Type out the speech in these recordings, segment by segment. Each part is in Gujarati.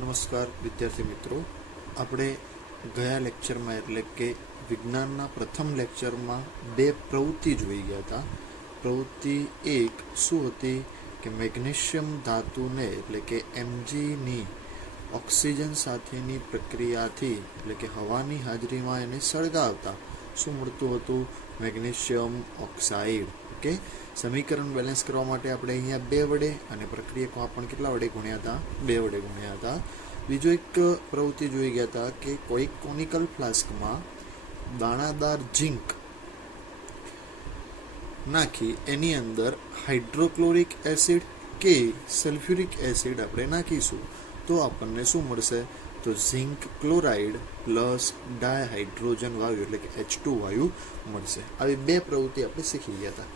નમસ્કાર વિદ્યાર્થી મિત્રો, આપણે ગયા લેક્ચરમાં એટલે કે વિજ્ઞાનના પ્રથમ લેક્ચરમાં બે પ્રવૃત્તિ જોઈ ગયા હતા. પ્રવૃત્તિ એક શું હતી કે મેગ્નેશિયમ ધાતુને એટલે કે એમજીની ઓક્સિજન સાથેની પ્રક્રિયાથી એટલે કે હવાની હાજરીમાં એને સળગાવતા શું મળતું હતું? Magnesium oxide. ઓકે, સમીકરણ બેલેન્સ કરવા માટે આપણે અહીંયા 2 વડે અને પ્રક્રિયકમાં પણ કેટલા વડે ગુણ્યા હતા? 2 વડે ગુણ્યા હતા. બીજો એક પ્રવૃત્તિ જોઈ ગયા હતા કે કોઈ કોનિકલ ફ્લાસ્કમાં દાણાદાર ઝીંક નાખી એની અંદર હાઇડ્રોક્લોરિક એસિડ કે સલ્ફ્યુરિક એસિડ આપણે નાખીશું તો આપણને શું મળશે? તો ઝીંક ક્લોરાઇડ પ્લસ ડાયહાઇડ્રોજન વાયુ એટલે કે H2 વાયુ મળશે. આવી 2 પ્રવૃત્તિ આપણે શીખી ગયા હતા.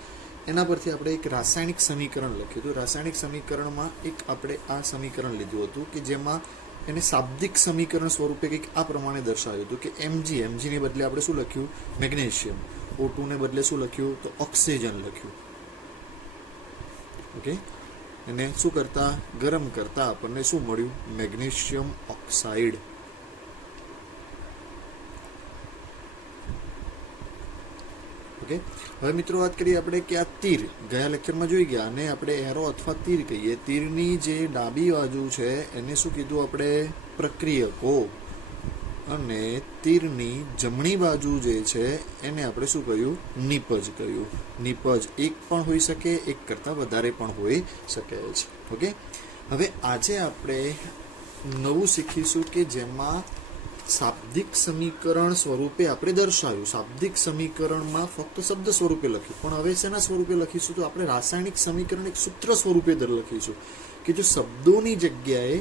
એના પરથી આપણે એક રાસાયણિક સમીકરણ લખ્યું હતું. રાસાયણિક સમીકરણમાં એક આપણે આ સમીકરણ લીધું હતું કે જેમાં એને શાબ્દિક સમીકરણ સ્વરૂપે કંઈક આ પ્રમાણે દર્શાવ્યું હતું કે એમજીને બદલે આપણે શું લખ્યું? મેગ્નેશિયમ. O2 ને બદલે શું લખ્યું? તો ઓક્સિજન લખ્યું. ઓકે, એને શું કરતા? ગરમ કરતા આપણને શું મળ્યું? Magnesium oxide. ઓકે, હવે મિત્રો વાત કરીએ આપણે કે આ તીર ગયા લેક્ચરમાં જોઈ ગયા અને આપણે એરો અથવા તીર કહીએ. તીરની જે ડાબી બાજુ છે એને શું કીધું આપણે? પ્રક્રિયકો. અને તીરની જમણી બાજુ જે છે એને આપણે શું કહ્યું? નિપજ કહ્યું. નિપજ એક પણ હોઈ શકે, એક કરતાં વધારે પણ હોઈ શકે છે. ઓકે, હવે આજે આપણે નવું શીખીશું કે જેમાં શાબ્દિક સમીકરણ સ્વરૂપે આપણે દર્શાવ્યું. શાબ્દિક સમીકરણમાં ફક્ત શબ્દ સ્વરૂપે લખ્યું, પણ હવે શેના સ્વરૂપે લખીશું? તો આપણે રાસાયણિક સમીકરણ એક સૂત્ર સ્વરૂપે લખીશું કે જો શબ્દોની જગ્યાએ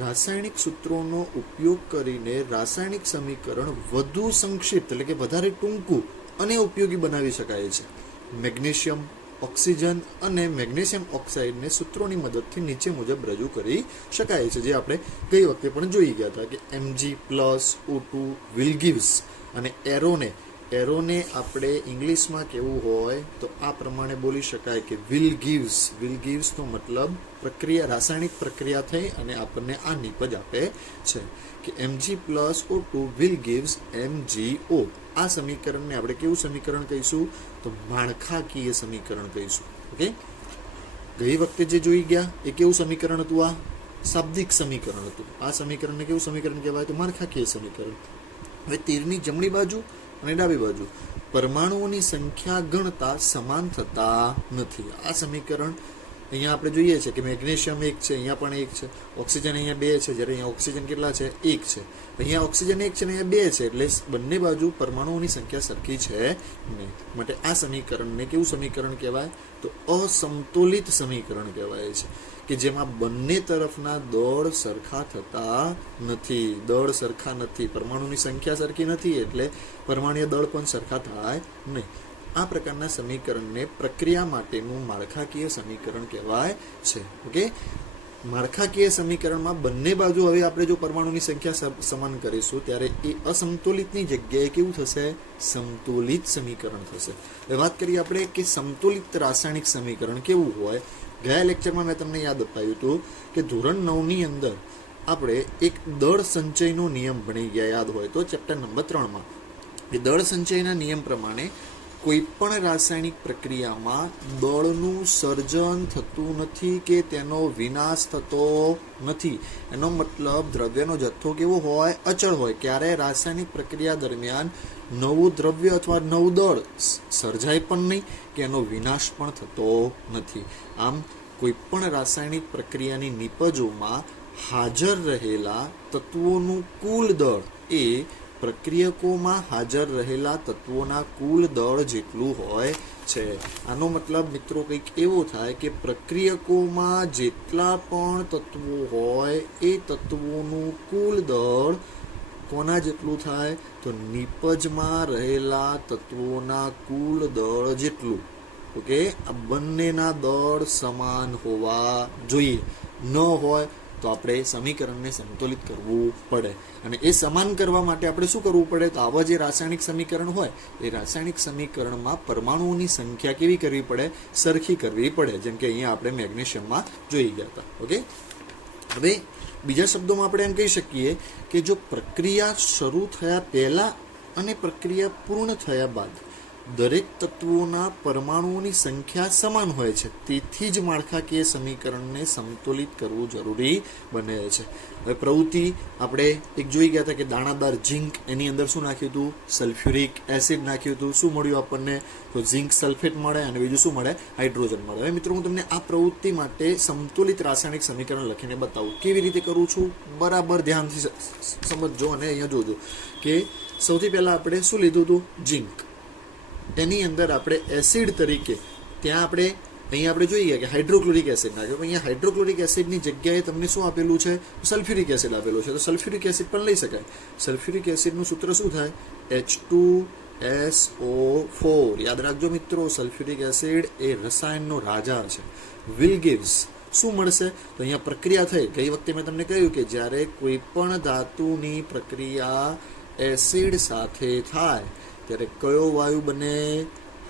રાસાયણિક સૂત્રોનો ઉપયોગ કરીને રાસાયણિક સમીકરણ વધુ સંક્ષિપ્ત એટલે કે વધારે ટૂંકું અને ઉપયોગી બનાવી શકાય છે. મેગ્નેશિયમ ઓક્સિજન અને મેગ્નેશિયમ ઓક્સાઇડને સૂત્રોની મદદથી નીચે મુજબ રજૂ કરી શકાય છે, જે આપણે ગઈ વખતે પણ જોઈ ગયા હતા કે Mg+O2 will gives અને એરોને આપણે ઇંગ્લિશમાં કેવું હોય તો આ પ્રમાણે બોલી શકાય કે will gives નો મતલબ પ્રક્રિયા, રાસાયણિક પ્રક્રિયા થઈ અને આપણને આ નિપજ આપે છે કે Mg+O2 will gives MgO. આ સમીકરણને આપણે કેવું સમીકરણ કહીશું? તો માળખાકીય સમીકરણ કહીશું. ઓકે, ગઈ વખતે જે જોઈ ગયા એ કેવું સમીકરણ હતું? આ શાબ્દિક સમીકરણ હતું. આ સમીકરણને કેવું સમીકરણ કહેવાય? તો માળખાકીય સમીકરણ. હવે તીરની જમણી બાજુ અને ડાબી બાજુ પરમાણુઓની સંખ્યા ગણતા સમાન થતા નથી. આ સમીકરણ અહીંયા આપણે જોઈએ છે કે મેગ્નેશિયમ 1 છે, અહીંયા પણ 1 છે, ઓક્સિજન અહીંયા 2 છે, જ્યારે અહીંયા ઓક્સિજન કેટલા છે? 1 છે. અહીંયા ઓક્સિજન 1 છે અને અહીંયા 2 છે, એટલે બંને બાજુ પરમાણુઓની સંખ્યા સરખી છે નહીં. માટે આ સમીકરણને કેવું સમીકરણ કહેવાય? તો અસમતુલિત સમીકરણ કહેવાય છે કે જેમાં બંને તરફના દળ સરખા થતા નથી. દળ સરખા નથી, પરમાણુની સંખ્યા સરખી નથી, એટલે પરમાણુય દળ પણ સરખા થાય નહીં. આ પ્રકારના સમીકરણને પ્રક્રિયા માટેનું માળખાકીય સમીકરણ કહેવાય છે. ઓકે, માળખાકીય સમીકરણમાં બંને બાજુ હવે આપણે જો પરમાણુની સંખ્યા સમાન કરીશું ત્યારે એ અસમતુલિતની જગ્યાએ કેવું થશે? સંતુલિત સમીકરણ થશે. હવે વાત કરીએ આપણે કે સંતુલિત રાસાયણિક સમીકરણ કેવું હોય. ગયા લેક્ચરમાં મેં તમને યાદ અપાયું હતું કે ધોરણ 9ની અંદર આપણે એક દળ સંચયનો નિયમ ભણી ગયા, યાદ હોય તો ચેપ્ટર નંબર 3માં. એ દળ સંચયના નિયમ પ્રમાણે કોઈ પણ રાસાયણિક પ્રક્રિયામાં દળનું સર્જન થતું નથી કે તેનો વિનાશ થતો નથી. એનો મતલબ દ્રવ્યનો જથ્થો કેવો હોય? અચળ હોય. ક્યારે રાસાયણિક પ્રક્રિયા દરમિયાન નવું દ્રવ્ય અથવા નવું દળ સર્જાય પણ નહીં કે એનો વિનાશ પણ થતો નથી. આમ કોઈ પણ રાસાયણિક પ્રક્રિયાની નિપજોમાં હાજર રહેલા તત્વોનું કુલ દળ એ પ્રક્રિયકોમાં હાજર રહેલા તત્વોના કુલ દળ જેટલું હોય છે. આનો મતલબ મિત્રો કંઈક એવો થાય કે પ્રક્રિયકોમાં જેટલા પણ તત્વો હોય એ તત્વોનું કુલ દળ કોના જેટલું થાય? તો નિપજમાં રહેલા તત્વોના કુલ દળ જેટલું. ઓકે, આ બંનેના દળ સમાન હોવા જોઈએ. ન હોય તો આપણે સમીકરણને સંતુલિત કરવું પડે. અને એ સમાન કરવા માટે આપણે શું કરવું પડે? તો આવા જે રાસાયણિક સમીકરણ હોય એ રાસાયણિક સમીકરણમાં પરમાણુઓની સંખ્યા કેવી કરવી પડે? સરખી કરવી પડે. જેમ કે અહીંયા આપણે મેગ્નેશિયમમાં જોઈ ગયા હતા. ઓકે, હવે બીજા શબ્દોમાં આપણે એમ કહી શકીએ કે જો પ્રક્રિયા શરૂ થયા પહેલા અને પ્રક્રિયા પૂર્ણ થયા બાદ દરેક તત્વોના પરમાણુઓની સંખ્યા સમાન હોય છે, તેથી જ માળખાકીય સમીકરણને સંતુલિત કરવું જરૂરી બને છે. હવે પ્રવૃત્તિ આપણે એક જોઈ ગયા હતા કે દાણાદાર ઝીંક, એની અંદર શું નાખ્યું હતું? સલ્ફ્યુરિક એસિડ નાખ્યું હતું. શું મળ્યું આપણને? તો ઝીંક સલ્ફેટ મળે અને બીજું શું મળે? હાઇડ્રોજન મળે. હવે મિત્રો હું તમને આ પ્રવૃત્તિ માટે સંતુલિત રાસાયણિક સમીકરણ લખીને બતાવું. કેવી રીતે કરું છું બરાબર ધ્યાનથી સમજજો અને અહીંયા જોજો કે સૌથી પહેલા આપણે શું લીધું હતું? ઝીંક. એની અંદર આપણે એસિડ તરીકે ત્યાં અહીંયા આપણે જોઈએ કે હાઇડ્રોક્લોરિક એસિડ નાખ્યો. અહીંયા હાઇડ્રોક્લોરિક એસિડની જગ્યાએ તમને શું આપેલું છે? સલ્ફ્યુરિક એસિડ આપેલું છે. તો સલ્ફ્યુરિક એસિડ પણ લઈ શકાય. સલ્ફ્યુરિક એસિડનું સૂત્ર શું થાય? H2SO4. યાદ રાખજો મિત્રો, સલ્ફ્યુરિક એસિડ એ રસાયણનો રાજા છે. વિલ ગિવ્સ શું મળશે? તો અહીંયા પ્રક્રિયા થઈ. ગઈ વખતે મેં તમને કહ્યું કે જ્યારે કોઈ પણ ધાતુની પ્રક્રિયા એસિડ સાથે થાય ત્યારે કયો વાયુ બને?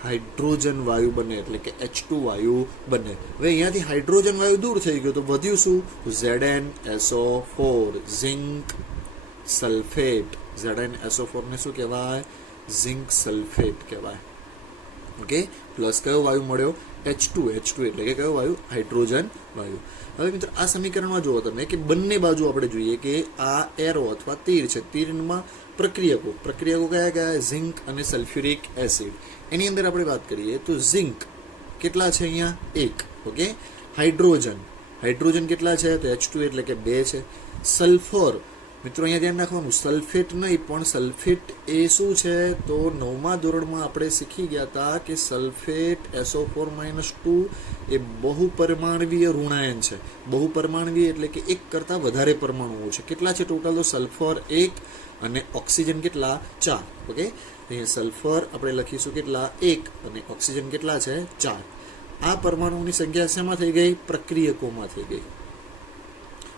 હાઇડ્રોજન વાયુ બને, એટલે કે H2 વાયુ બને. હવે અહીંયાથી હાઇડ્રોજન વાયુ દૂર થઈ ગયો તો વધ્યું શું? ZnSO4, zinc sulphate. ZnSO4 ને શું કહેવાય? ઝિંક સલ્ફેટ કહેવાય. ઓકે, પ્લસ કયો વાયુ મળ્યો? H2 એટલે કે કયો વાયુ? હાઇડ્રોજન વાયુ. હવે મિત્રો આ સમીકરણમાં જુઓ તમે કે બંને બાજુ આપણે જોઈએ કે આ એરો અથવા તીર છે. તીરમાં પ્રક્રિયકો કયા કયા? ઝિંક અને સલ્ફ્યુરિક એસિડ. એની અંદર આપણે વાત કરીએ તો ઝિંક કેટલા છે? અહીંયા 1. ઓકે, હાઇડ્રોજન કેટલા છે? તો H2 એટલે કે 2 છે. સલ્ફર મિત્રો અહીંયા ધ્યાન રાખવાનું, સલ્ફેટ નહીં પણ સલ્ફેટ એ શું છે? તો 9મા ધોરણમાં આપણે શીખી ગયા હતા કે સલ્ફેટ SO4-2 એ બહુપરમાણવીય ઋણાયન છે. બહુપરમાણવીય એટલે કે એક કરતાં વધારે પરમાણુઓ છે. કેટલા છે ટોટલ? તો સલ્ફર 1 અને ઓક્સિજન કેટલા? 4. ઓકે, અહીંયા સલ્ફર આપણે લખીશું કેટલા? 1 અને ઓક્સિજન કેટલા છે? 4. આ પરમાણુઓની સંખ્યા શેમાં થઈ ગઈ? પ્રક્રિયકોમાં થઈ ગઈ.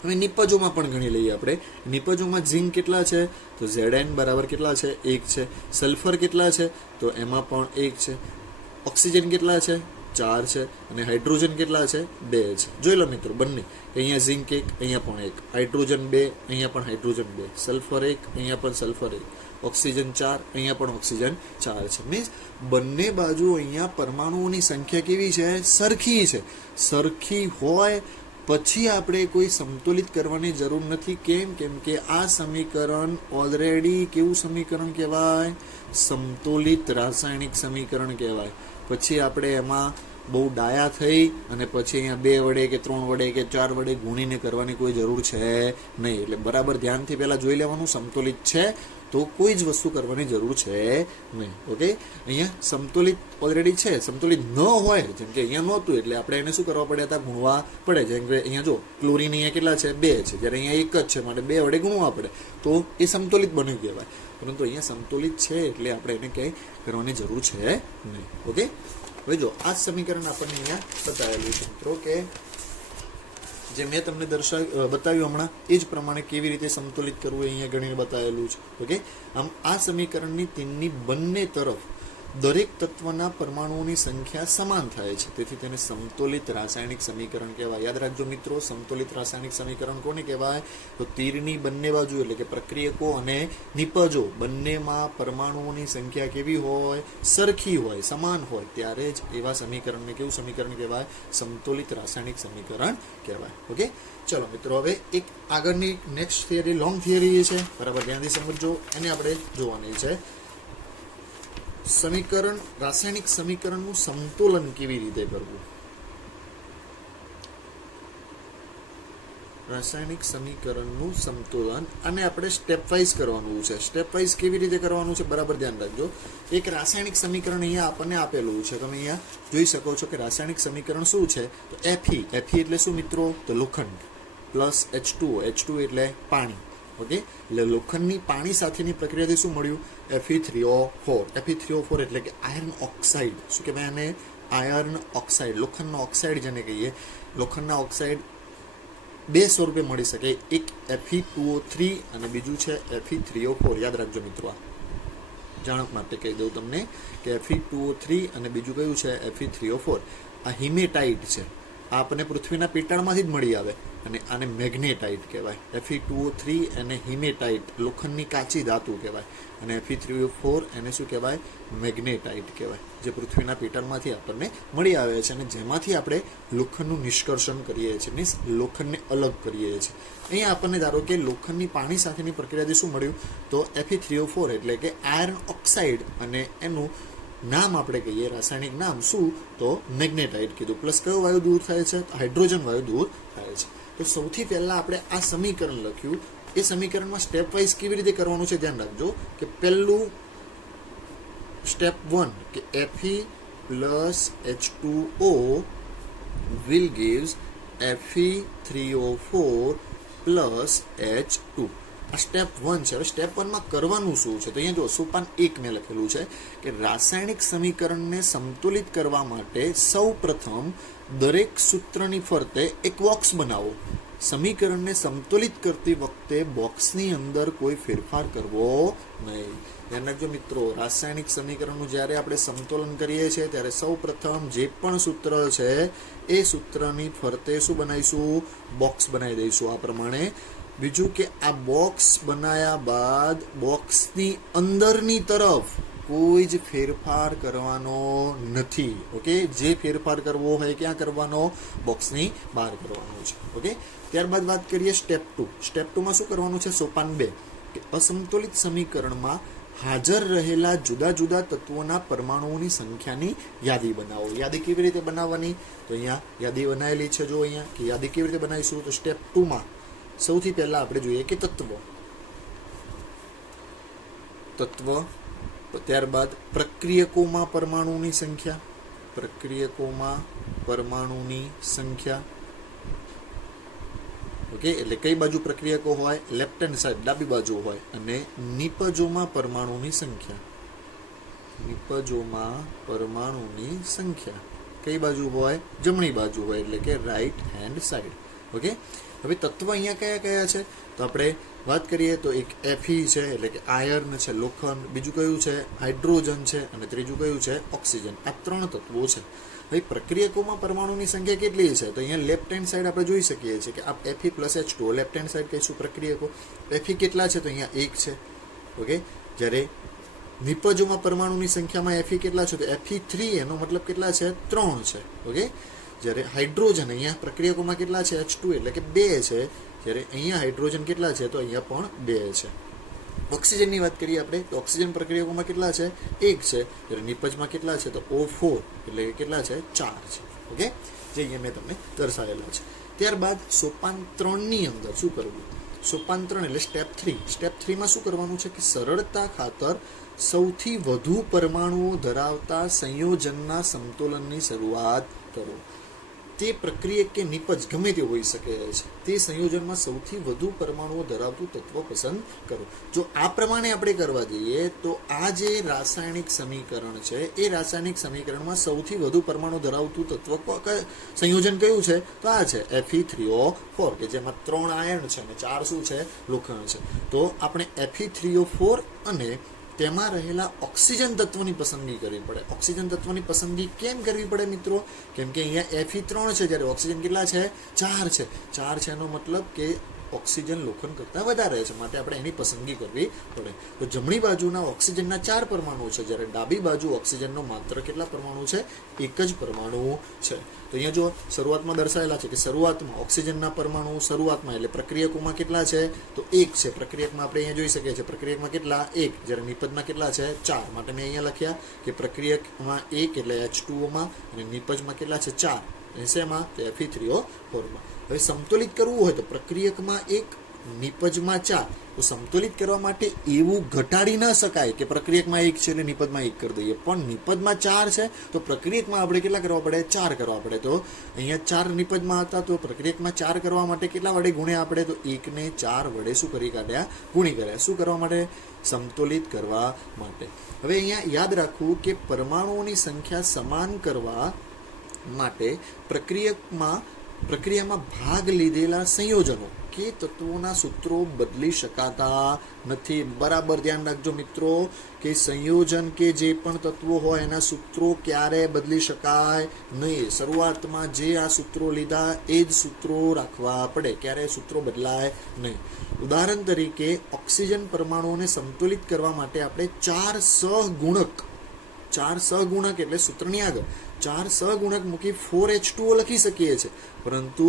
હવે નિપજોમાં પણ ગણી લઈએ આપણે. નિપજોમાં ઝિંક કેટલા છે? તો Zn બરાબર કેટલા છે? 1 છે. સલ્ફર કેટલા છે? તો એમાં પણ 1 છે. ઓક્સિજન કેટલા છે? 4 છે. અને હાઇડ્રોજન કેટલા છે? 2 છે. જોઈ લો મિત્રો બંને, અહીંયા ઝિંક 1, અહીંયા પણ 1. હાઇડ્રોજન 2, અહીંયા પણ હાઇડ્રોજન 2. સલ્ફર 1, અહીંયા પણ સલ્ફર 1. ઓક્સિજન 4, અહીંયા પણ ઓક્સિજન 4 છે. મીન્સ બંને બાજુ અહીંયા પરમાણુઓની સંખ્યા કેવી છે? સરખી છે. સરખી હોય પછી આપણે કોઈ સંતુલિત કરવાની જરૂર નથી. કેમ કે આ સમીકરણ ઓલરેડી કેવું સમીકરણ કહેવાય? સંતુલિત રાસાયણિક સમીકરણ કહેવાય. પછી આપણે એમાં બહુ ડાયા થઈ અને પછી અહીંયા 2 વડે કે 3 વડે કે 4 વડે ગુણીને કરવાની કોઈ જરૂર છે નહીં. એટલે બરાબર ધ્યાનથી પહેલાં જોઈ લેવાનું સંતુલિત છે તો કોઈ જ વસ્તુ કરવાની જરૂર છે નહીં. ઓકે, અહીંયા સંતુલિત ઓલરેડી છે. સંતુલિત ન હોય, જેમ કે અહીંયા નહોતું એટલે આપણે એને શું કરવા પડ્યા હતા? ગુણવા પડે. જેમ કે અહીંયા જો ક્લોરીન અહીંયા કેટલા છે? 2 છે, જ્યારે અહીંયા 1 જ છે, માટે 2 વડે ગુણવા પડે તો એ સંતુલિત બન્યું કહેવાય. પરંતુ અહીંયા સંતુલિત છે એટલે આપણે એને કંઈ કરવાની જરૂર છે નહીં. ઓકે, હવે જો આ સમીકરણ આપણને અહીંયા બતાવેલું છે મિત્રો કે જે મેં તમને બતાવ્યું હમણાં એ જ પ્રમાણે કેવી રીતે સંતુલિત કરવું અહીંયા ગણીને બતાવેલું છે. ઓકે, આમ આ સમીકરણની તીરની બંને તરફ દરેક તત્વના પરમાણુઓની સંખ્યા સમાન થાય છે, તેથી તેને સંતુલિત રાસાયણિક સમીકરણ કહેવાય. યાદ રાખજો મિત્રો, સંતુલિત રાસાયણિક સમીકરણ કોને કહેવાય? તો તીરની બંને બાજુ એટલે કે પ્રક્રિયકો અને નિપજો બંનેમાં પરમાણુઓની સંખ્યા કેવી હોય? સરખી હોય, સમાન હોય, ત્યારે જ એવા સમીકરણને કેવું સમીકરણ કહેવાય? સંતુલિત રાસાયણિક સમીકરણ કહેવાય. ઓકે, ચલો મિત્રો, હવે એક આગળની નેક્સ્ટ થિયરી લોંગ થિયરી છે, બરાબર ધ્યાનથી સમજો. એને આપણે જોવાની છે. સમીકરણ, રાસાયણિક સમીકરણનું સંતુલન કેવી રીતે કરવું? રાસાયણિક સમીકરણનું સંતુલન, અને આપણે સ્ટેપ વાઇઝ કરવાનું છે. સ્ટેપ વાઇઝ કેવી રીતે કરવાનું છે બરાબર ધ્યાન રાખજો. એક રાસાયણિક સમીકરણ અહીંયા આપણને આપેલું છે. તમે અહીંયા જોઈ શકો છો કે રાસાયણિક સમીકરણ શું છે? તો Fe એટલે શું મિત્રો? તો લોખંડ પ્લસ H2O એટલે પાણી. ઓકે, એટલે લોખંડની પાણી સાથેની પ્રક્રિયાથી શું મળ્યું? Fe3O4 એટલે કે આયર્ન ઓક્સાઇડ. શું કહેવાય આને? Iron oxide. લોખંડનો ઓક્સાઇડ જેને કહીએ. લોખંડના ઓક્સાઇડ 2 સ્વરૂપે મળી શકે. એક Fe2O3 અને બીજું છે Fe3O4. યાદ રાખજો મિત્રો, આ જાણક માટે કહી દઉં તમને કે Fe2O3 અને બીજું કયું છે? Fe3O4. આ હિમેટાઇટ છે. આ આપણને પૃથ્વીના પેટાળમાંથી જ મળી આવે. અને આને મેગ્નેટાઇટ કહેવાય। Fe2O3 એને હિમેટાઇટ, લોખંડની કાચી ધાતુ કહેવાય, અને Fe3O4 એને શું કહેવાય? મેગ્નેટાઇટ કહેવાય, જે પૃથ્વીના પેટર્નમાંથી આપણને મળી આવે છે અને જેમાંથી આપણે લોખંડનું નિષ્કર્ષણ કરીએ છીએ, મીન્સ લોખંડને અલગ કરીએ છીએ। અહીંયા આપણને ધારો કે લોખંડની પાણી સાથેની પ્રક્રિયાથી શું મળ્યું? તો Fe3O4 એટલે કે આયર્ન ઓક્સાઇડ, અને એનું નામ આપણે કહીએ, રાસાયણિક નામ શું? તો મેગ્નેટાઇટ કીધું। પ્લસ કયો વાયુ દૂર થાય છે? હાઇડ્રોજન વાયુ દૂર થાય છે। તો સૌથી પહેલા આપણે આ સમીકરણ લખ્યું, એ સમીકરણમાં સ્ટેપ વાઇઝ કેવી રીતે કરવાનું છે ધ્યાન રાખજો કે પહેલું સ્ટેપ 1 કે Fe plus H2O will gives Fe3O4 plus H2। આ સ્ટેપ 1 છે। હવે સ્ટેપ 1 માં કરવાનું શું છે? તો અહીંયા જો સોપાન 1 મેં લખેલું છે કે રાસાયણિક સમીકરણને સંતુલિત કરવા માટે સૌ પ્રથમ દરેક સૂત્રની ફરતે એક બોક્સ બનાવો। સમીકરણને સંતુલિત કરતી વખતે બોક્સની અંદર કોઈ ફેરફાર કરવો નહીં। ધ્યાન રાખજો મિત્રો, રાસાયણિક સમીકરણનું જ્યારે આપણે સંતુલન કરીએ છીએ ત્યારે સૌ પ્રથમ જે પણ સૂત્ર છે એ સૂત્રની ફરતે શું બનાવીશું? બોક્સ બનાવી દઈશું આ પ્રમાણે। બીજું કે આ બોક્સ બનાવ્યા બાદ બોક્સની અંદરની તરફ કોઈ જ ફેરફાર કરવાનો નથી। ઓકે, જે ફેરફાર કરવો હોય ક્યાં કરવાનો? બોક્સની બહાર કરવાનો છે। ઓકે, ત્યારબાદ વાત કરીએ સ્ટેપ 2। સ્ટેપ 2 માં શું કરવાનું છે? સોપાન 2 કે અસંતુલિત સમીકરણમાં હાજર રહેલા જુદા જુદા તત્વોના પરમાણુઓની સંખ્યાની યાદી બનાવો। યાદી કેવી રીતે બનાવવાની? તો અહીંયા યાદી બનાવેલી છે, જો અહીંયા કે યાદી કેવી રીતે બનાવીશું? તો સ્ટેપ 2 માં સૌથી પહેલા આપણે જોઈએ કે તત્વ, ત્યારબાદ પ્રક્રિયકોમાં પરમાણુની સંખ્યા, ઓકે, એટલે કઈ બાજુ પ્રક્રિયકો હોય? લેફ્ટ હેન્ડ સાઈડ, ડાબી બાજુ હોય, અને નિપજોમાં પરમાણુની સંખ્યા કઈ બાજુ હોય? જમણી બાજુ હોય, એટલે કે રાઈટ હેન્ડ સાઈડ। ઓકે, હવે તત્વ અહીંયા કયા કયા છે? તો આપણે વાત કરીએ તો એક Fe છે, એટલે કે આયર્ન છે, લોખંડ, બીજું કયું છે? હાઇડ્રોજન છે, અને ત્રીજું કયું છે? ઓક્સિજન। આ 3 તત્વો છે। હવે પ્રક્રિયકોમાં પરમાણુની સંખ્યા કેટલી છે? તો અહીંયા લેફ્ટ હેન્ડ સાઈડ આપણે જોઈ શકીએ છીએ કે આ Fe plus H2O, left hand side કહીશું પ્રક્રિયકો। Fe કેટલા છે? તો અહીંયા 1 છે। ઓકે, જ્યારે નિપજોમાં પરમાણુની સંખ્યામાં Fe કેટલા છે? તો Fe3, એનો મતલબ કેટલા છે? 3 છે। ઓકે, જ્યારે હાઇડ્રોજન અહીંયા પ્રક્રિયકોમાં કેટલા છે? H2 એટલે કે 2 છે। જ્યારે અહીંયા હાઇડ્રોજન કેટલા છે? તો અહીંયા પણ 2 છે। ઓક્સિજનની વાત કરીએ આપણે તો ઓક્સિજન પ્રક્રિયકોમાં કેટલા છે? 1 છે। જ્યારે નિપજમાં કેટલા છે? તો O4 એટલે કે કેટલા છે? 4 છે। ઓકે, જે અહીંયા મેં તમને દર્શાવેલા છે। ત્યારબાદ સોપાન 3 ની અંદર શું કરવું? સોપાન 3 એટલે સ્ટેપ 3। સ્ટેપ 3 માં શું કરવાનું છે કે સરળતા ખાતર સૌથી વધુ પરમાણુઓ ધરાવતા સંયોજનના સંતુલનની શરૂઆત કરો। તે પ્રક્રિયક કે નિપજ ગમે તે હોઈ શકે છે, તે સંયોજનમાં સૌથી વધુ પરમાણુઓ ધરાવતું તત્વ પસંદ કરો। જો આ પ્રમાણે આપણે કરવા જઈએ તો આ જે રાસાયણિક સમીકરણ છે એ રાસાયણિક સમીકરણમાં સૌથી વધુ પરમાણુ ધરાવતું તત્વ સંયોજન કયું છે? તો આ છે Fe3O4, કે જેમાં 3 આયર્ન છે અને 4 શું છે? લોખંડ છે। તો આપણે Fe3O4 અને તેમાં રહેલા ઓક્સિજન તત્વની પસંદગી કરવી પડે। ઓક્સિજન તત્વની પસંદગી કેમ કરવી પડે મિત્રો? કેમ કે અહીંયા Fe 3 છે, જ્યારે ઓક્સિજન કેટલા છે? 4 છે। 4 છે એનો મતલબ કે ઓક્સિજન લોખંડ કરતાં વધારે છે, માટે આપણે એની પસંદગી કરવી પડે। તો જમણી બાજુના ઓક્સિજનના 4 પરમાણુ છે, જ્યારે ડાબી બાજુ ઓક્સિજનનો માત્ર કેટલા પરમાણુ છે? 1 જ પરમાણુ છે। તો અહીંયા જો શરૂઆતમાં દર્શાવેલા છે કે શરૂઆતમાં ઓક્સિજનના પરમાણુ શરૂઆતમાં એટલે પ્રક્રિયકોમાં કેટલા છે? તો 1 છે। પ્રક્રિયકમાં આપણે અહીંયા જોઈ શકીએ છીએ પ્રક્રિયકમાં કેટલા? 1, જ્યારે નિપજમાં કેટલા છે? 4, માટે મેં અહીંયા લખ્યા કે પ્રક્રિયકમાં 1 એટલે H2O માં, અને નિપજમાં કેટલા છે? 4, શેમાં? તો Fe3O4 માં। હવે સંતુલિત કરવું હોય તો પ્રક્રિયકમાં 1, નિપજમાં 4, તો સંતુલિત કરવા માટે એવું ઘટાડી ન શકાય કે પ્રક્રિયકમાં 1 છે એટલે નિપજમાં 1 કરી દઈએ, પણ નિપજમાં 4 છે તો પ્રક્રિયકમાં આપણે કેટલા કરવા પડે? 4 કરવા પડે। તો અહીંયા 4 નિપજમાં હતા, તો પ્રક્રિયકમાં 4 કરવા માટે કેટલા વડે ગુણ્યા આપણે? તો 1 ને 4 વડે શું કરી કાઢ્યા? ગુણી કર્યા। શું કરવા માટે? સંતુલિત કરવા માટે। હવે અહીંયા યાદ રાખવું કે પરમાણુઓની સંખ્યા સમાન કરવા માટે પ્રક્રિયામાં ભાગ લીધેલા સંયોજનો કે તત્વોના સૂત્રો બદલી શકાતા નથી. બરાબર ધ્યાન રાખજો મિત્રો કે સંયોજન કે જે પણ તત્વો હોય એના સૂત્રો ક્યારે બદલી શકાય નહીં. શરૂઆતમાં જે આ સૂત્રો લીધા એ જ સૂત્રો રાખવા પડે, ક્યારે સૂત્રો બદલાય નહીં. ઉદાહરણ તરીકે ઓક્સિજન પરમાણુઓને સંતુલિત કરવા માટે આપણે ચાર સહગુણક એટલે સૂત્રની આગળ 4 સહગુણક મૂકી 4H2O લખી શકીએ છીએ, પરંતુ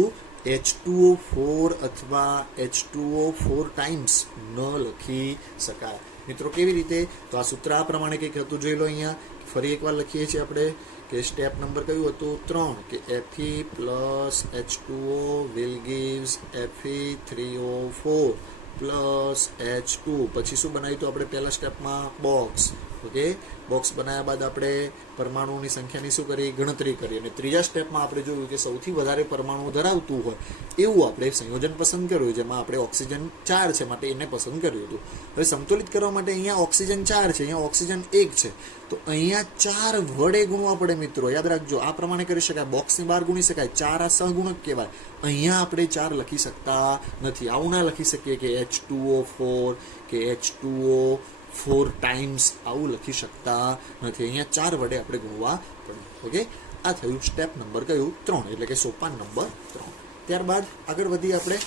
H2O4 અથવા H2O4 ટાઈમ્સ ન લખી શકાય. મિત્રો કેવી રીતે? તો આ સૂત્ર આ પ્રમાણે કંઈક હતું, જોઈ લો. અહીંયા ફરી એકવાર લખીએ છીએ આપણે કે સ્ટેપ નંબર કયું હતું? 3, કે Fe plus H2O will gives Fe3O4 plus H2. પછી શું બનાવ્યું હતું આપણે પહેલા સ્ટેપમાં? બોક્સ. ઓકે, બોક્સ બનાવ્યા બાદ આપણે પરમાણુની સંખ્યાની શું કરી? ગણતરી કરી. અને ત્રીજા સ્ટેપમાં આપણે જોયું કે સૌથી વધારે પરમાણુ ધરાવતું હોય એવું આપણે સંયોજન પસંદ કર્યું, જેમાં આપણે ઓક્સિજન 4 છે માટે એને પસંદ કર્યું હતું. હવે સંતુલિત કરવા માટે અહીંયા ઓક્સિજન 4 છે, અહીંયા ઓક્સિજન 1 છે, તો અહીંયા 4 વડે ગુણવા પડે. મિત્રો યાદ રાખજો, આ પ્રમાણે કરી શકાય, બોક્સની બહાર ગુણી શકાય. 4 આ સહગુણક કહેવાય. અહીંયા આપણે 4 લખી શકતા નથી. આવું ના લખી શકીએ કે H2O4 કે H2O4 ટાઈમ્સ, આવું લખી શકતા નથી. અહીંયા 4 વડે આપણે ગુણવા પડે. ઓકે, આ થયું સ્ટેપ નંબર કયું? 3, એટલે કે સોપાન નંબર 3. ત્યારબાદ આગળ વધીએ આપણે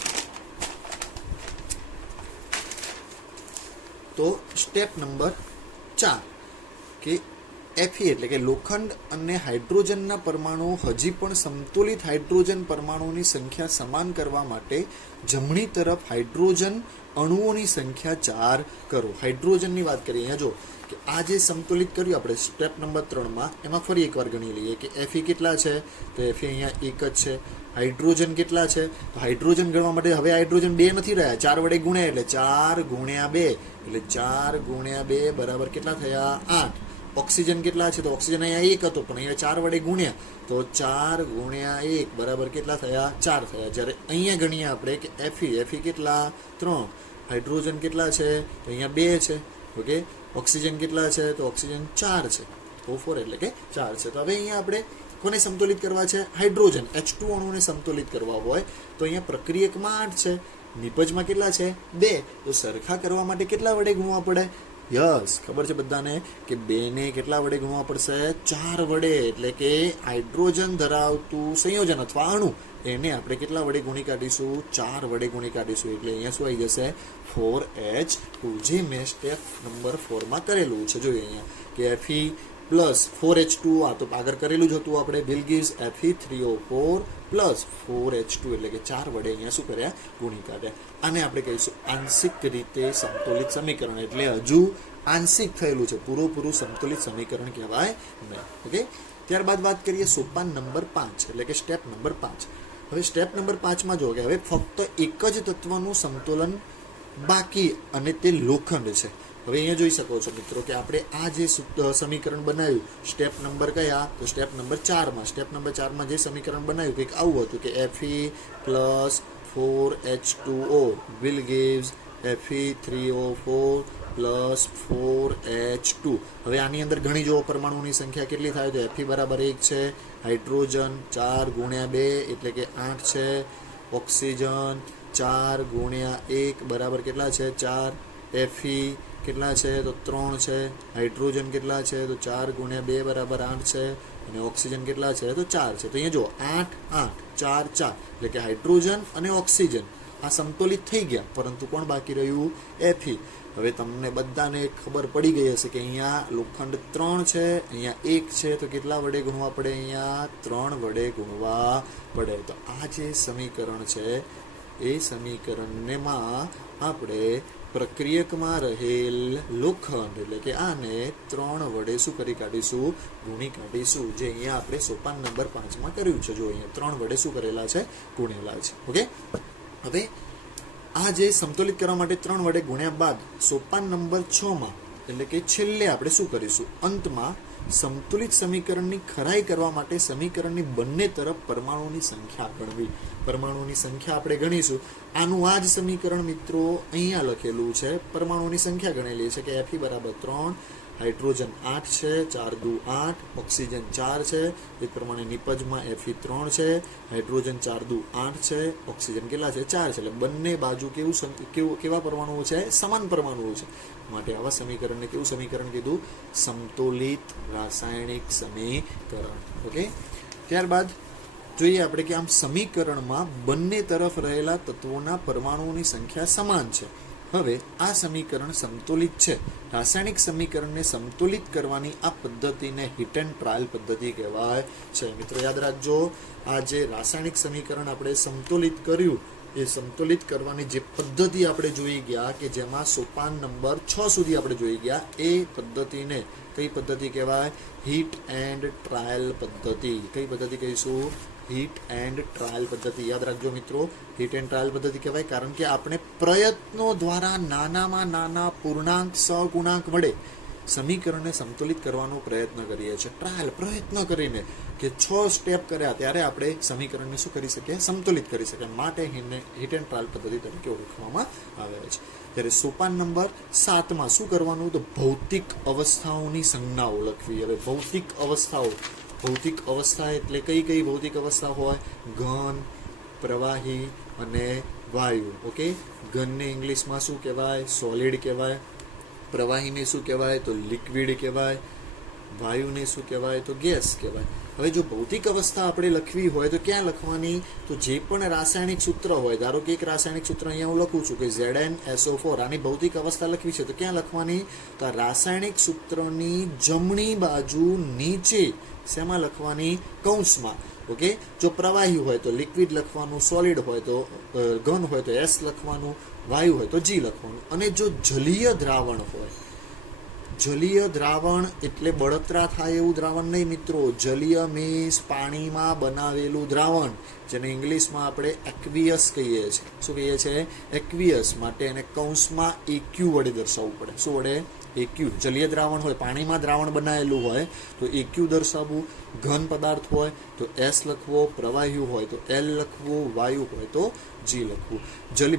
તો સ્ટેપ નંબર 4 કે Fe એટલે કે લોખંડ અને હાઇડ્રોજનના પરમાણુ હજી પણ સંતુલિત હાઇડ્રોજન પરમાણુની સંખ્યા સમાન કરવા માટે જમણી તરફ હાઇડ્રોજન અણુઓની સંખ્યા 4 કરો. હાઇડ્રોજનની વાત કરીએ, અહીંયા જો કે આ જે સંતુલિત કર્યું આપણે સ્ટેપ નંબર 3માં, એમાં ફરી એકવાર ગણી લઈએ કે Fe કેટલા છે? તો Fe અહીંયા 1 જ છે. હાઇડ્રોજન કેટલા છે? તો હાઇડ્રોજન ગણવા માટે હવે હાઇડ્રોજન 2 નથી રહ્યા, 4 વડે ગુણ્યા એટલે 4 ગુણ્યા 2 એટલે 4 ગુણ્યા 2 બરાબર કેટલા થયા? 8. ઓક્સિજન કેટલા છે? તો ઓક્સિજન અહીંયા 1 હતો, પણ અહીંયા 4 વડે ગુણ્યા તો 4 ગુણ્યા 1 બરાબર કેટલા થયા? 4 થયા. જ્યારે અહીંયા ગણીએ આપણે કે Fe કેટલા? 3. હાઇડ્રોજન કેટલા છે? તો અહીંયા 2 છે. ઓકે, ઓક્સિજન કેટલા છે? તો ઓક્સિજન 4 છે. O4 એટલે કે 4 છે. તો હવે અહીંયા આપણે કોને સંતુલિત કરવા છે? હાઇડ્રોજન H2 અણુને સંતુલિત કરવા હોય તો અહીંયા પ્રક્રિયકમાં 8 છે, નિપજમાં કેટલા છે? 2. તો સરખા કરવા માટે કેટલા વડે ગુણવા પડે? યસ, ખબર છે બધાને કે 2 ને કેટલા વડે ગુણવા પડશે? 4 વડે. એટલે કે હાઇડ્રોજન ધરાવતું સંયોજન અથવા અણુ એને આપણે કેટલા વડે ગુણી કાઢીશું? 4 વડે ગુણી કાઢીશું. એટલે અહીંયા શું આવી જશે? 4H2, જે મેં સ્ટેપ નંબર 4માં કરેલું છે. જોઈએ અહીંયા કે Fe પ્લસ 4H2, આ તો આગળ કરેલું જ હતું આપણે, will gives Fe3O4 plus 4H2, એટલે કે 4 વડે અહીંયા શું કર્યા? ગુણી કાઢ્યા. આને આપણે કહીશું આંશિક રીતે સંતુલિત સમીકરણ. એટલે હજુ આંશિક થયેલું છે, પૂરું સંતુલિત સમીકરણ કહેવાય નહીં. ઓકે, ત્યારબાદ વાત કરીએ સોપાન નંબર 5 એટલે કે સ્ટેપ નંબર 5. હવે સ્ટેપ નંબર 5માં જો કે હવે ફક્ત એક જ તત્વનું સંતુલન બાકી અને તે લોખંડ છે. હવે અહીંયા જોઈ શકો છો મિત્રો કે આપણે આ જે સમીકરણ બનાવ્યું સ્ટેપ નંબર કયા? તો સ્ટેપ નંબર 4માં. સ્ટેપ નંબર 4માં જે સમીકરણ બનાવ્યું કંઈક આવું હતું કે Fe plus 4H2O will gives Fe3O4 plus 4H2. હવે આની અંદર ઘણી જો પરમાણુની સંખ્યા કેટલી થાય? તો Fe બરાબર 1 છે, હાઇડ્રોજન 4 ગુણ્યા 2 એટલે કે 8 છે, ઓક્સિજન 4 ગુણ્યા 1 બરાબર કેટલા છે? 4. Fe કેટલા છે? તો 3 છે. હાઇડ્રોજન કેટલા છે? તો 4 ગુણ્યા 2 બરાબર 8 છે. અને ઓક્સિજન કેટલા છે? તો 4 છે. તો અહીંયા જો 8 8 4 4 એટલે કે હાઇડ્રોજન અને ઓક્સિજન આ સંતુલિત થઈ ગયા, પરંતુ કોણ બાકી રહ્યું? Fe. હવે તમને બધાને ખબર પડી ગઈ હશે કે અહીંયા લોખંડ 3 છે, અહીંયા 1 છે, તો કેટલા વડે ગુણવા પડે? અહીંયા 3 વડે ગુણવા પડે. તો આ જે સમીકરણ છે એ સમીકરણમાં આપણે પ્રક્રિયકમાં રહેલ લોખંડ એટલે કે આને 3 વડે શું કરી કાઢીશું? ગુણી કાઢીશું. જે અહીંયા આપણે સોપાન નંબર 5માં કર્યું છે. જો અહીંયા 3 વડે શું કરેલા છે? ગુણેલા છે. ઓકે, હવે આ જે સંતુલિત કરવા માટે 3 વડે ગુણ્યા બાદ સોપાન નંબર 6માં એટલે કે છેલ્લે આપણે શું કરીશું? અંતમાં સંતુલિત સમીકરણની ખરાઈ કરવા માટે સમીકરણની બંને તરફ પરમાણુની સંખ્યા ગણવી. પરમાણુની સંખ્યા આપણે ગણીશું. આનું આ જ સમીકરણ મિત્રો અહીંયા લખેલું છે, પરમાણુની સંખ્યા ગણેલી છે કે Fe બરાબર 3, હાઇડ્રોજન 8 છે, 4 દુ 8, ઓક્સિજન 4 છે, એ પ્રમાણે નિપજમાં Fe 3 છે, હાઇડ્રોજન 4 દુ 8 છે, ઓક્સિજન કેટલા છે 4 છે, એટલે બંને બાજુ કેવા પરમાણુઓ છે, સમાન પરમાણુઓ છે. માટે આવા સમીકરણને કેવું સમીકરણ કીધું? સમતોલિત રાસાયણિક સમીકરણ. ઓકે, ત્યારબાદ જોઈએ આપણે કે આમ સમીકરણમાં બંને તરફ રહેલા તત્વોના પરમાણુઓની સંખ્યા સમાન છે. હવે આ સમીકરણ સમતોલિત છે. રાસાયણિક સમીકરણને સમતોલિત કરવાની આ પદ્ધતિને હિટ એન્ડ ટ્રાયલ પદ્ધતિ કહેવાય છે. મિત્રો યાદ રાખજો, આ જે રાસાયણિક સમીકરણ આપણે સમતોલિત કર્યું, એ સમતોલિત કરવાની જે પદ્ધતિ આપણે જોઈ ગયા, કે જેમાં સોપાન નંબર 6 સુધી આપણે જોઈ ગયા, એ પદ્ધતિને કઈ પદ્ધતિ કહેવાય? હિટ એન્ડ ટ્રાયલ પદ્ધતિ. કઈ પદ્ધતિ કહીશું? હિટ એન્ડ ટ્રાયલ પદ્ધતિ. યાદ રાખજો મિત્રો, હિટ એન્ડ ટ્રાયલ પદ્ધતિ કહેવાય કારણ કે આપણે પ્રયત્નો દ્વારા નાનામાં નાના પૂર્ણાંક સહગુણાંક વડે સમીકરણને સંતુલિત કરવાનો પ્રયત્ન કરીએ છીએ. ટ્રાયલ, પ્રયત્ન કરીને કે 6 સ્ટેપ કર્યા ત્યારે આપણે સમીકરણને શું કરી શકીએ? સંતુલિત કરી શકીએ. માટે હિટ એન્ડ ટ્રાયલ પદ્ધતિ તરીકે ઓળખવામાં આવે છે. ત્યારે સોપાન નંબર 7માં શું કરવાનું? તો ભૌતિક અવસ્થાઓની સંજ્ઞા ઓળખવી. હવે ભૌતિક અવસ્થા એટલે કઈ ભૌતિક અવસ્થા હોય? ઘન, પ્રવાહી અને વાયુ. ઓકે, ઘનને ઇંગ્લિશમાં શું કહેવાય? સોલિડ કહેવાય. પ્રવાહીને શું કહેવાય? તો લિક્વિડ કહેવાય. વાયુને શું કહેવાય? તો ગેસ કહેવાય. હવે જો ભૌતિક અવસ્થા આપણે લખવી હોય તો ક્યાં લખવાની? તો જે પણ રાસાયણિક સૂત્ર હોય, ધારો કે એક રાસાયણિક સૂત્ર અહીંયા હું લખું છું કે ZnSO4, આની ભૌતિક અવસ્થા લખવી છે તો ક્યાં લખવાની? તો આ રાસાયણિક સૂત્રની જમણી બાજુ નીચે શેમાં લખવાની? કૌંસમાં. ઓકે, જો પ્રવાહી હોય તો લિક્વિડ લખવાનું, સોલિડ હોય તો ઘન હોય તો S લખવાનું, વાયુ હોય તો G લખવાનું. અને જો જલીય દ્રાવણ હોય, જલીય દ્રાવણ એટલે બળતરા થાય એવું દ્રાવણ નહીં મિત્રો. જલીય મીન્સ પાણીમાં બનાવેલું દ્રાવણ, જેને ઇંગ્લિશમાં આપણે એક્વિયસ કહીએ છીએ. શું કહીએ છીએ? એક્વિયસ. માટે એને કૌંસમાં EQ વડે દર્શાવવું પડે. શું વડે? EQ. જલીય દ્રાવણ હોય, પાણીમાં દ્રાવણ બનાવેલું હોય તો EQ દર્શાવવું. ઘન પદાર્થ હોય તો S લખવો, પ્રવાહી હોય તો L લખવું, વાયુ હોય તો G લખવું.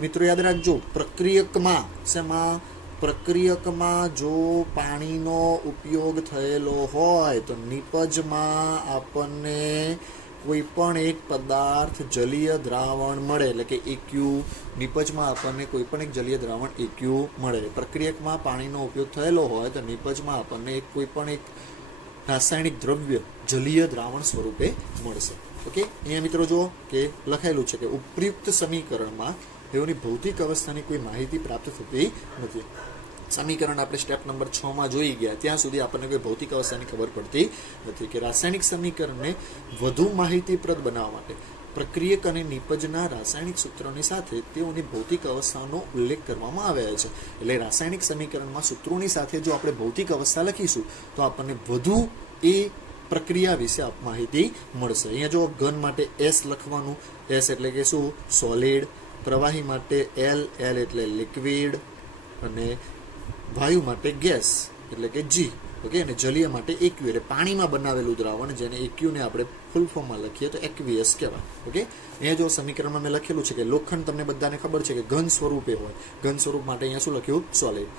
મિત્રો યાદ રાખજો, પ્રક્રિયકમાં શેમાં? પ્રક્રિયકમાં જો પાણીનો ઉપયોગ થયેલો હોય તો નિપજમાં આપણને કોઈ પણ એક પદાર્થ જલીય દ્રાવણ મળે, એટલે કે EQ. નિપજમાં આપણને કોઈ પણ એક જલીય દ્રાવણ EQ મળે. પ્રક્રિયકમાં પાણીનો ઉપયોગ થયેલો હોય તો નિપજમાં આપણને કોઈ પણ એક રાસાયણિક દ્રવ્ય જલીય દ્રાવણ સ્વરૂપે મળશે. ઓકે, અહીંયા મિત્રો જો કે લખાયેલું છે કે ઉપયુક્ત સમીકરણમાં તેઓની ભૌતિક અવસ્થાની કોઈ માહિતી પ્રાપ્ત થતી નથી. સમીકરણ આપણે સ્ટેપ નંબર 6માં જોઈ ગયા, ત્યાં સુધી આપણને કોઈ ભૌતિક અવસ્થાની ખબર પડતી નથી. કે રાસાયણિક સમીકરણને વધુ માહિતીપ્રદ બનાવવા માટે પ્રક્રિયક અને નિપજના રાસાયણિક સૂત્રોની સાથે તેઓની ભૌતિક અવસ્થાનો ઉલ્લેખ કરવામાં આવે છે. એટલે રાસાયણિક સમીકરણમાં સૂત્રોની સાથે જો આપણે ભૌતિક અવસ્થા લખીશું તો આપણને વધુ એ પ્રક્રિયા વિશે માહિતી મળશે. અહીંયા જો ઘન માટે S લખવાનું, S એટલે કે શું? સોલિડ. પ્રવાહી માટે L એટલે લિક્વિડ. અને વાયુ માટે ગેસ એટલે કે G. ઓકે, અને જલીય માટે EQ એટલે પાણીમાં બનાવેલું દ્રાવણ, જેને EQ ને આપણે ફૂલ ફોર્મમાં લખીએ તો એક્વિયસ કહેવાય. ઓકે, અહીંયા જો સમીકરણમાં મેં લખેલું છે કે લોખંડ, તમને બધાને ખબર છે કે ઘન સ્વરૂપે હોય. ઘન સ્વરૂપ માટે અહીંયા શું લખ્યું? સોલિડ.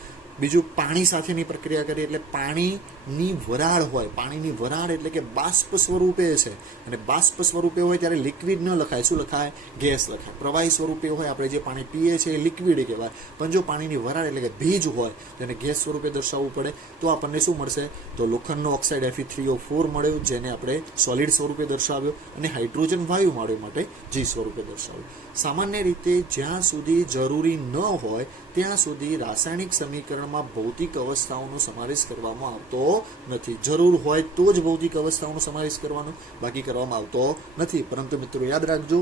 બીજું, પાણી સાથેની પ્રક્રિયા કરીએ એટલે પાણીની વરાળ હોય. પાણીની વરાળ એટલે કે બાષ્પ સ્વરૂપે છે, અને બાષ્પ સ્વરૂપે હોય ત્યારે લિક્વિડ ન લખાય. શું લખાય? ગેસ લખાય. પ્રવાહી સ્વરૂપે હોય, આપણે જે પાણી પીએ છીએ એ લિક્વિડ કહેવાય. પણ જો પાણીની વરાળ એટલે કે ભેજ હોય તેને ગેસ સ્વરૂપે દર્શાવવું પડે તો આપણને શું મળશે? તો લોખંડનો ઓક્સાઇડ Fe3O4 મળ્યો, જેને આપણે સોલિડ સ્વરૂપે દર્શાવ્યો, અને હાઇડ્રોજન વાયુ મળ્યો માટે G સ્વરૂપે દર્શાવ્યું. સામાન્ય રીતે જ્યાં સુધી જરૂરી ન હોય ત્યાં સુધી રાસાયણિક સમીકરણમાં ભૌતિક અવસ્થાઓનો સમાવેશ કરવામાં આવતો નથી. જરૂર હોય તો જ ભૌતિક અવસ્થાઓનો સમાવેશ કરવાનો, બાકી કરવામાં આવતો નથી. પરંતુ મિત્રો યાદ રાખજો,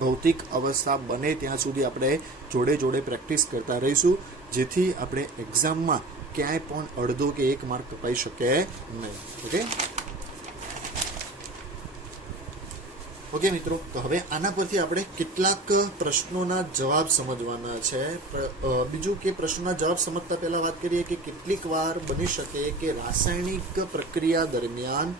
ભૌતિક અવસ્થા બને ત્યાં સુધી આપણે જોડે જોડે પ્રેક્ટિસ કરતા રહીશું, જેથી આપણે એક્ઝામમાં ક્યાંય પણ અડધો કે 1 માર્ક કપાઈ શકે નહીં. ઓકે મિત્રો, તો હવે આના પરથી આપણે કેટલાક પ્રશ્નોના જવાબ સમજવાના છે. બીજું કે પ્રશ્નોના જવાબ સમજતા પહેલા વાત કરીએ કે કેટલીક વાર બની શકે કે રાસાયણિક પ્રક્રિયા દરમિયાન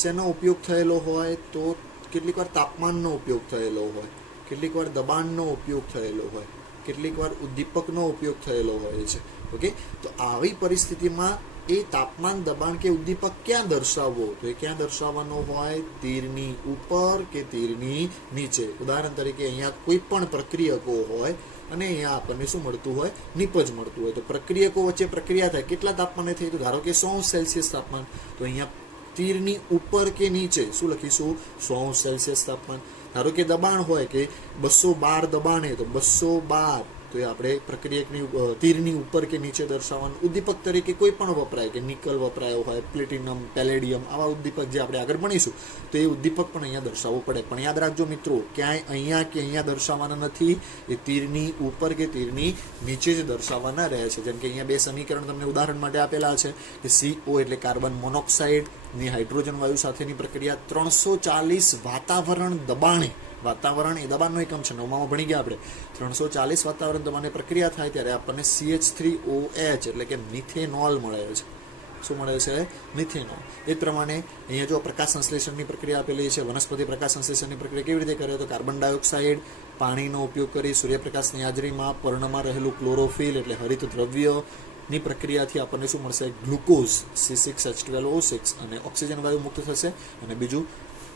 શેનો ઉપયોગ થયેલો હોય? તો કેટલીક વાર તાપમાનનો ઉપયોગ થયેલો હોય, કેટલીક વાર દબાણનો ઉપયોગ થયેલો હોય, કેટલીક વાર ઉદ્દીપકનો ઉપયોગ થયેલો હોય છે. ઓકે, તો આવી પરિસ્થિતિમાં એ તાપમાન, દબાણ કે ઉદ્દીપક ક્યાં દર્શાવવો, તો એ ક્યાં દર્શાવવાનો હોય? તીરની ઉપર કે તીરની નીચે. ઉદાહરણ તરીકે અહીંયા કોઈ પણ પ્રક્રિયકો હોય અને અહીંયા આપણને શું મળતું હોય? નિપજ મળતું હોય. તો પ્રક્રિયકો વચ્ચે પ્રક્રિયા થાય, કેટલા તાપમાને થઈ? તો ધારો કે 100°C તાપમાન. તો અહીંયા તીરની ઉપર કે નીચે શું લખીશું? 100°C તાપમાન. ધારો કે દબાણ હોય કે 212 દબાણે, તો 212, તો એ આપણે પ્રક્રિયકની તીરની ઉપર કે નીચે દર્શાવવાનું. ઉદ્દીપક તરીકે કોઈ પણ વપરાય, કે નિકલ વપરાયો હોય, પ્લેટિનમ, પેલેડિયમ, આવા ઉદ્દીપક જે આપણે આગળ ભણીશું, તો એ ઉદ્દીપક પણ અહીંયા દર્શાવવું પડે. પણ યાદ રાખજો મિત્રો, ક્યાંય અહીંયા કે અહીંયા દર્શાવવાના નથી, એ તીરની ઉપર કે તીરની નીચે જ દર્શાવવાના રહે છે. જેમ કે અહીંયા બે સમીકરણ તમને ઉદાહરણ માટે આપેલા છે કે CO એટલે કાર્બન મોનોક્સાઇડની હાઇડ્રોજન વાયુ સાથેની પ્રક્રિયા 340 વાતાવરણ દબાણે, વાતાવરણ એ દબાણનો એકમ છે, 9માં ભણી ગયા આપણે, 340 વાતાવરણ દબાણે પ્રક્રિયા થાય ત્યારે આપણને CH3OH એટલે કે મિથેનોલ મળે છે. શું મળે છે? મિથેનોલ. એ પ્રમાણે અહીંયા જો પ્રકાશ સંશ્લેષણની પ્રક્રિયા આપેલી છે. વનસ્પતિ પ્રકાશ સંશ્લેષણની પ્રક્રિયા કેવી રીતે કરે? તો કાર્બન ડાયોક્સાઇડ પાણીનો ઉપયોગ કરી સૂર્યપ્રકાશની હાજરીમાં પર્ણમાં રહેલું ક્લોરોફિલ એટલે હરિત દ્રવ્યની પ્રક્રિયાથી આપણને શું મળશે? ગ્લુકોઝ C6H12O6 અને ઓક્સિજન વાયુ મુક્ત થશે, અને બીજું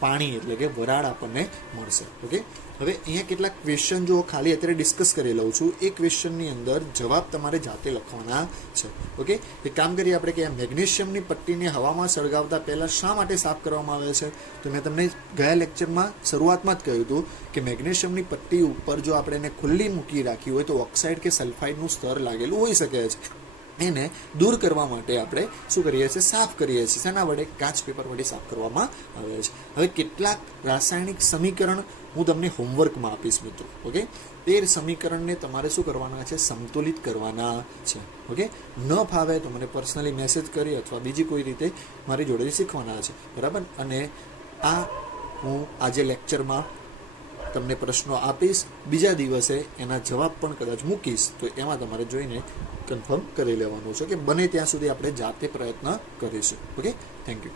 પાણી એટલે કે વરાળ આપણને મળશે. ઓકે, હવે અહીંયા કેટલાક ક્વેશ્ચન જો ખાલી અત્યારે ડિસ્કસ કરી લઉં છું. એ ક્વેશ્ચનની અંદર જવાબ તમારે જાતે લખવાના છે. ઓકે, એક કામ કરીએ આપણે કે મેગ્નેશિયમની પટ્ટીને હવામાં સળગાવતા પહેલાં શા માટે સાફ કરવામાં આવે છે? તો મેં તમને ગયા લેક્ચરમાં શરૂઆતમાં જ કહ્યું હતું કે મેગ્નેશિયમની પટ્ટી ઉપર જો આપણે એને ખુલ્લી મૂકી રાખી હોય તો ઓક્સાઇડ કે સલ્ફાઇડનું સ્તર લાગેલું હોઈ શકે છે. એને દૂર કરવા માટે આપણે શું કરીએ છીએ? સાફ કરીએ છીએ. શેના વડે? કાચ પેપર વડે સાફ કરવામાં આવે છે. હવે કેટલાક રાસાયણિક સમીકરણ હું તમને હોમવર્કમાં આપીશ મિત્રો. ઓકે, તે સમીકરણને તમારે શું કરવાના છે? સમતુલિત કરવાના છે. ઓકે, ન ફાવે તો મને પર્સનલી મેસેજ કરી અથવા બીજી કોઈ રીતે મારી જોડે શીખવાના છે. બરાબર? અને આ હું આજે લેક્ચરમાં તમને પ્રશ્નો આપીશ, બીજા દિવસે એના જવાબ પણ કદાચ મૂકીશ, તો એમાં તમારે જોઈને કન્ફર્મ કરી લેવાનું છે કે બને ત્યાં સુધી આપણે જાતે પ્રયત્ન કરીશું. Okay, thank you.